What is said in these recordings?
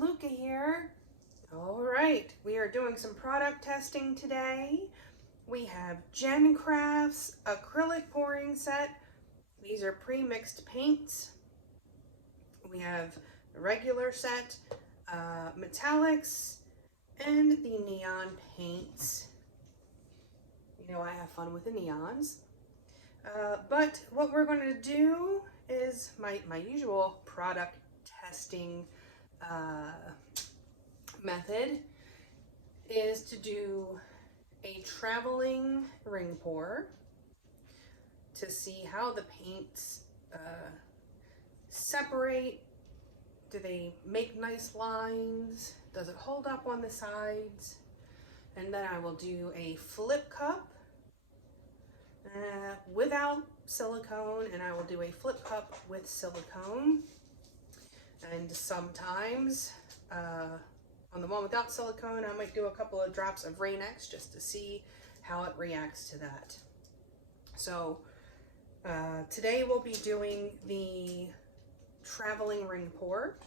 DeLuca here. All right, we are doing some product testing today. We have GenCrafts acrylic pouring set. These are pre-mixed paints. We have the regular set, metallics, and the neon paints. You know I have fun with the neons. But what we're going to do is my usual product testing method is to do a traveling ring pour to see how the paints separate. Do they make nice lines? Does it hold up on the sides? And then I will do a flip cup without silicone, and I will do a flip cup with silicone. And sometimes on the one without silicone, I might do a couple of drops of Rain-X just to see how it reacts to that. So today we'll be doing the traveling ring pour,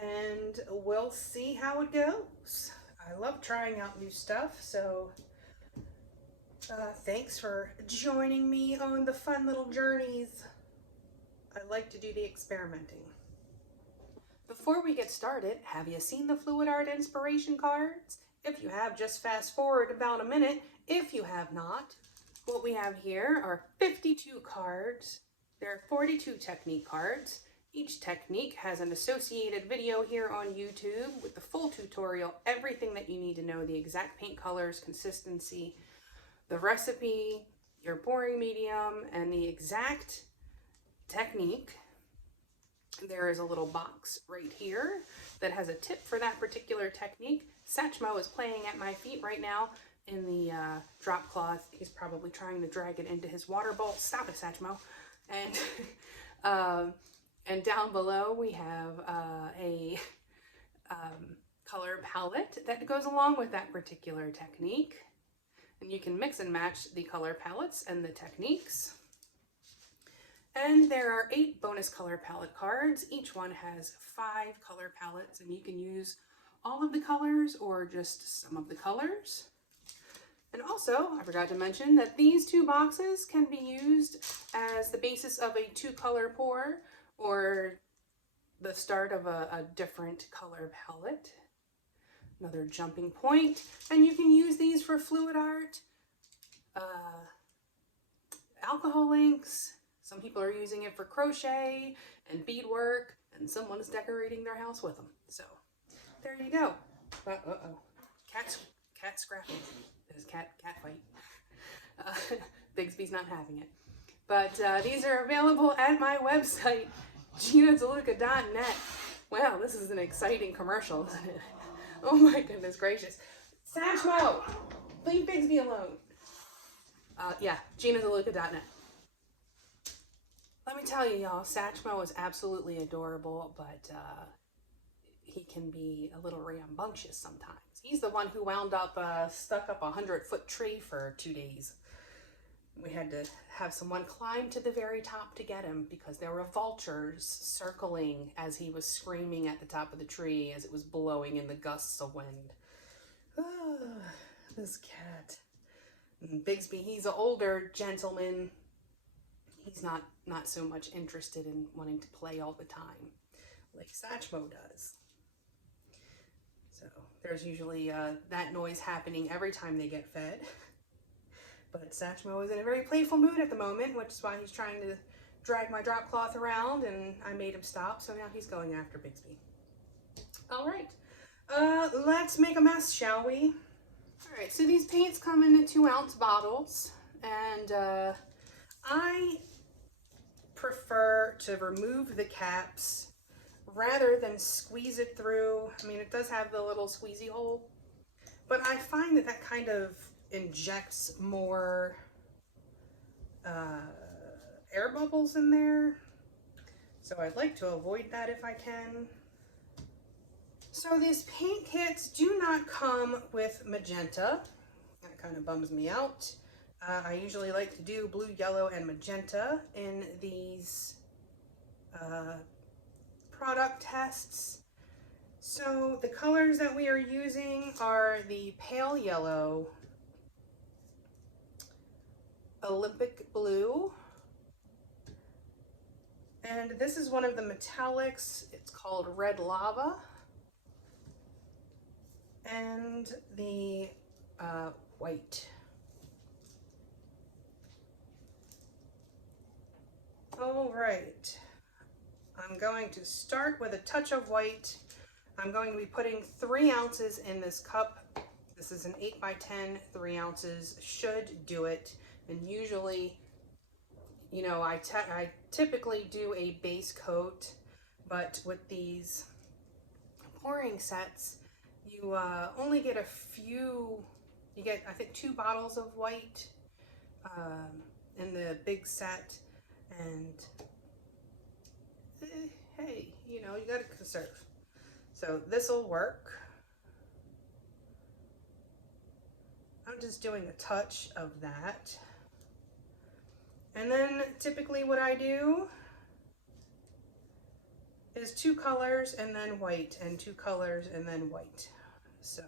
and we'll see how it goes. I love trying out new stuff, so thanks for joining me on the fun little journeys. I like to do the experimenting. Before we get started, have you seen the fluid art inspiration cards? If you have, just fast forward about a minute. If you have not, what we have here are 52 cards. There are 42 technique cards. Each technique has an associated video here on YouTube with the full tutorial, everything that you need to know, the exact paint colors, consistency, the recipe, your pouring medium, and the exact technique. There is a little box right here that has a tip for that particular technique. Satchmo is playing at my feet right now in the drop cloth. He's probably trying to drag it into his water bowl. Stop it, Satchmo. And down below we have a color palette that goes along with that particular technique. And you can mix and match the color palettes and the techniques. And there are 8 bonus color palette cards. Each one has 5 color palettes, and you can use all of the colors or just some of the colors. And also, I forgot to mention that these 2 boxes can be used as the basis of a 2-color pour or the start of a different color palette. Another jumping point. And you can use these for fluid art, alcohol inks. Some people are using it for crochet and beadwork, and someone's decorating their house with them. So there you go. Uh-oh. Cat scrapping. There's cat fight. Bigsby's not having it. But these are available at my website, GinaDeLuca.net. Wow, this is an exciting commercial, isn't it? Oh my goodness gracious. Satchmo! Leave Bigsby alone. Yeah, GinaDeLuca.net. Let me tell you, y'all, Satchmo is absolutely adorable, but he can be a little rambunctious sometimes. He's the one who wound up stuck up a 100-foot tree for 2 days. We had to have someone climb to the very top to get him because there were vultures circling as he was screaming at the top of the tree as it was blowing in the gusts of wind. This cat. And Bigsby, he's an older gentleman. He's not so much interested in wanting to play all the time like Satchmo does. So there's usually that noise happening every time they get fed. But Satchmo is in a very playful mood at the moment, which is why he's trying to drag my drop cloth around, and I made him stop, so now he's going after Bigsby. All right, let's make a mess, shall we? All right, so these paints come in 2-ounce bottles, and I prefer to remove the caps rather than squeeze it through. I mean, it does have the little squeezy hole, but I find that kind of injects more air bubbles in there. So I'd like to avoid that if I can. So these paint kits do not come with magenta. That kind of bums me out. I usually like to do blue, yellow, and magenta in these product tests. So the colors that we are using are the pale yellow, Olympic blue, and this is one of the metallics. It's called red lava, and the white. All right, I'm going to start with a touch of white. I'm going to be putting 3 ounces in this cup. This is an 8 by 10, 3 ounces should do it. And usually, you know, I typically do a base coat, but with these pouring sets, you only get a few, you get, I think, 2 bottles of white in the big set, and hey, you know, you gotta conserve. So this will work. I'm just doing a touch of that. And then typically what I do is 2 colors and then white, and 2 colors and then white. So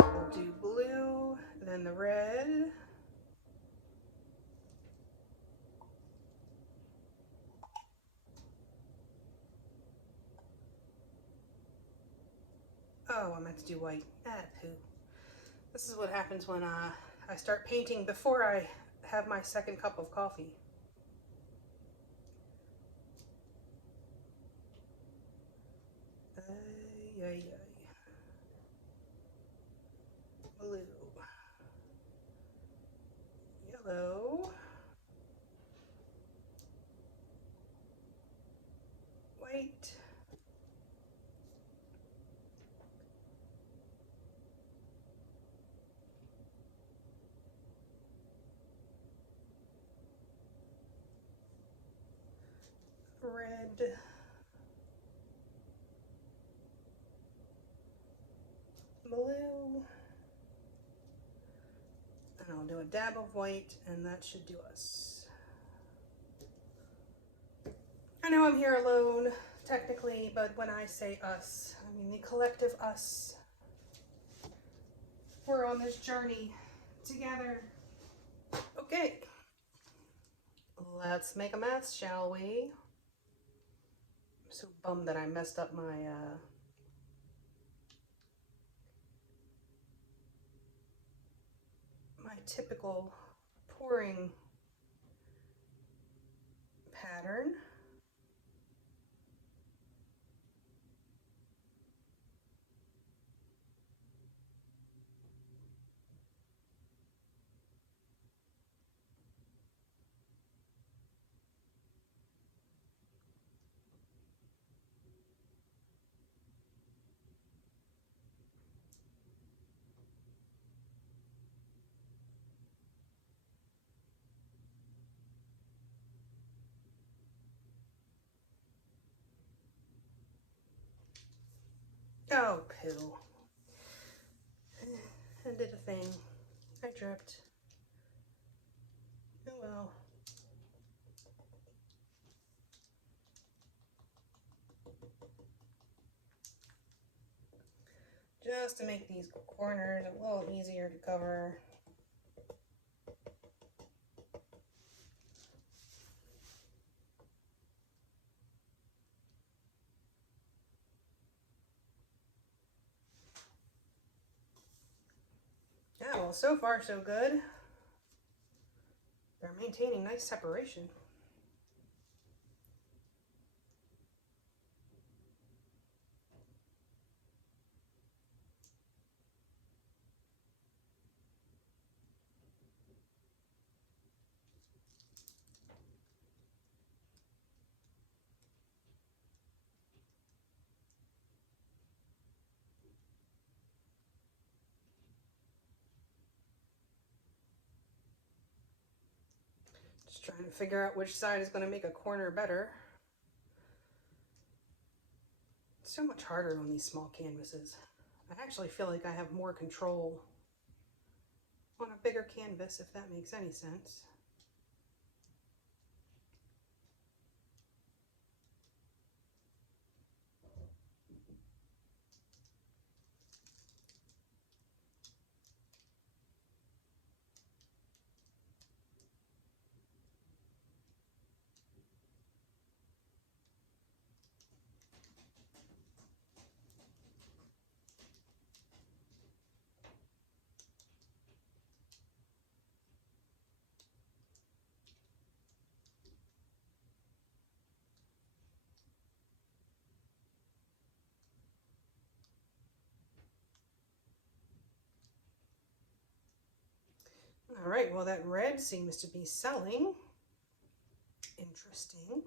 we'll do blue, then the red. Oh, I meant to do white. Ah, poo. This is what happens when I start painting before I have my second cup of coffee. Ay, ay, ay. Blue. Yellow. White. Red. Blue. And I'll do a dab of white, and that should do us. I know I'm here alone, technically, but when I say us, I mean the collective us. We're on this journey together. Okay, let's make a mess, shall we? I'm so bummed that I messed up my my typical pouring pattern. Oh, poo. I did a thing. I dripped. Oh well. Just to make these corners a little easier to cover. Yeah, well, so far so good. They're maintaining nice separation. Just trying to figure out which side is going to make a corner better. It's so much harder on these small canvases. I actually feel like I have more control on a bigger canvas, if that makes any sense. All right, well, that red seems to be selling. Interesting.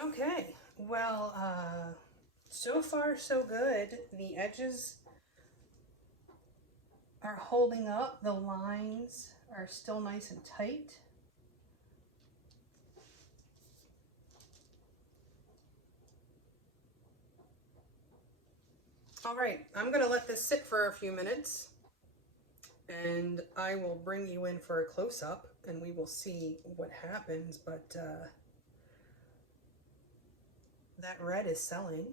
Okay, well, so far so good. The edges are holding up. The lines are still nice and tight. All right, I'm gonna let this sit for a few minutes and I will bring you in for a close-up and we will see what happens, but that red is selling.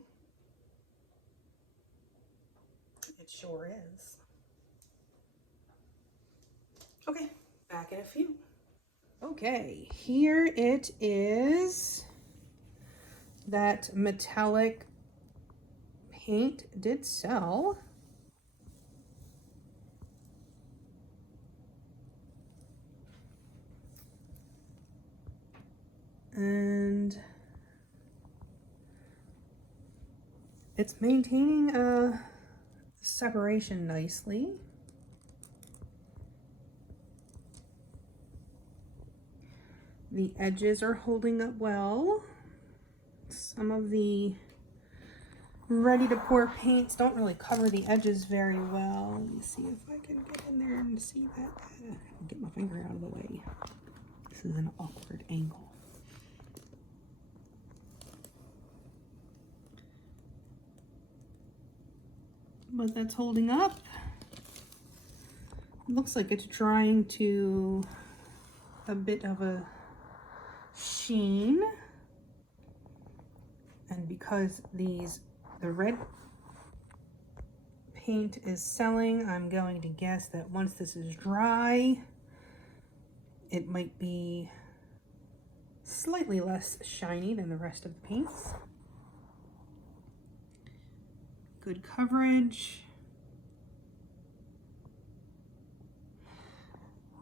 It sure is. Okay, back in a few. Okay, here it is. That metallic paint did sell. And it's maintaining a separation nicely. The edges are holding up well. Some of the ready to pour paints don't really cover the edges very well. Let me see if I can get in there and see that. Get my finger out of the way. This is an awkward angle. But that's holding up. Looks like it's drying to a bit of a sheen. And because the red paint is selling, I'm going to guess that once this is dry, it might be slightly less shiny than the rest of the paints. Good coverage.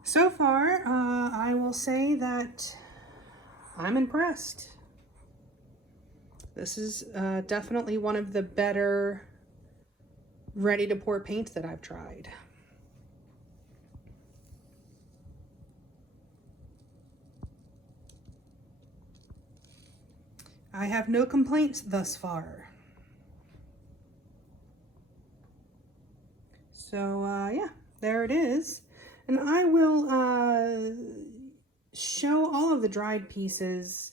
So far, I will say that I'm impressed. This is definitely one of the better ready to pour paints that I've tried. I have no complaints thus far. So yeah, there it is. And I will show all of the dried pieces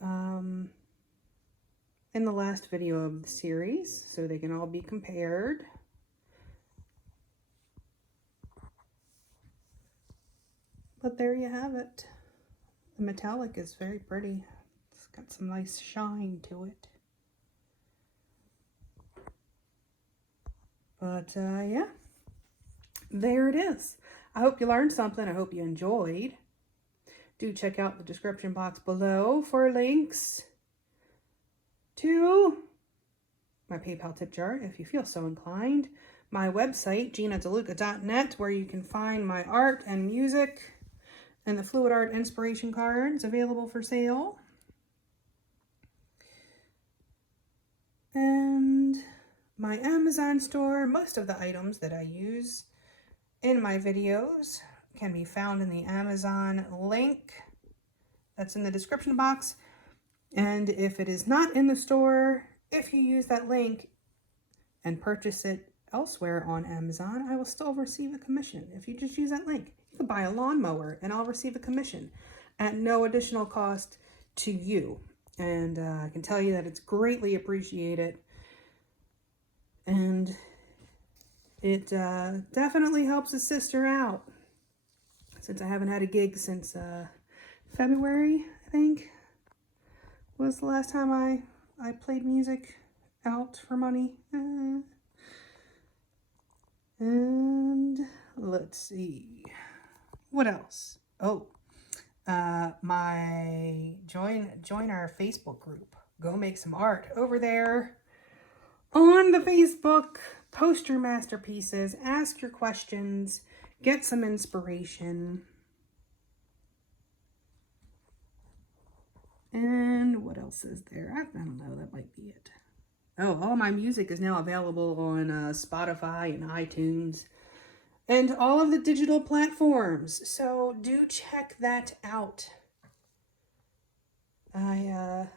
in the last video of the series so they can all be compared. But there you have it. The metallic is very pretty. It's got some nice shine to it. But yeah, there it is. I hope you learned something. I hope you enjoyed. Do check out the description box below for links to my PayPal tip jar if you feel so inclined, my website, GinaDeLuca.net, where you can find my art and music, And the Fluid Art inspiration cards available for sale. And my Amazon store, most of the items that I use in my videos can be found in the Amazon link that's in the description box. And if it is not in the store, if you use that link and purchase it elsewhere on Amazon, I will still receive a commission. If you just use that link, you can buy a lawnmower and I'll receive a commission at no additional cost to you. And I can tell you that it's greatly appreciated. And it definitely helps a sister out, since I haven't had a gig since February, I think, was the last time I played music out for money. And let's see, what else? Oh, my join our Facebook group. Go make some art over there on the Facebook. Post your masterpieces, ask your questions, get some inspiration. And what else is there? I don't know, that might be it. Oh, all my music is now available on Spotify and iTunes and all of the digital platforms. So do check that out. I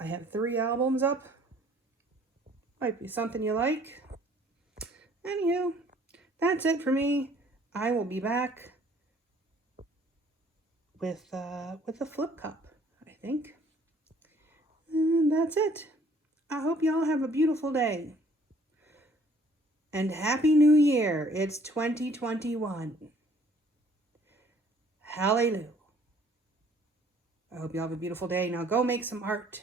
have 3 albums up. Might be something you like. Anywho, that's it for me. I will be back with a flip cup, I think. And that's it. I hope y'all have a beautiful day. And Happy New Year. It's 2021. Hallelujah. I hope you all have a beautiful day. Now go make some art.